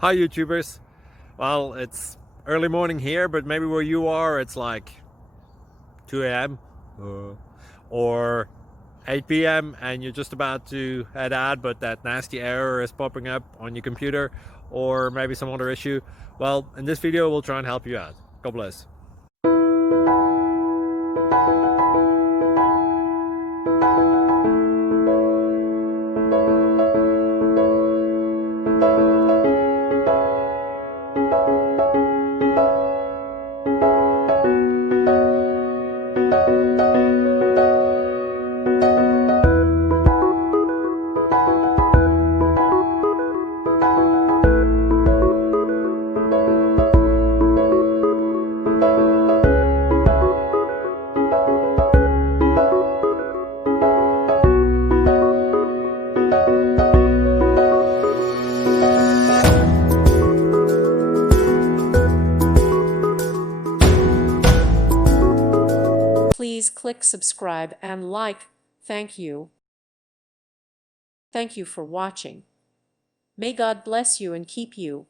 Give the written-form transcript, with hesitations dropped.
Hi YouTubers. Well, it's early morning here, but maybe where you are it's like 2 a.m. or 8 p.m. and you're just about to head out, but that nasty error is popping up on your computer, or maybe some other issue. Well, in this video we'll try and help you out. God bless. Please click subscribe and like. Thank you. Thank you for watching. May God bless you and keep you.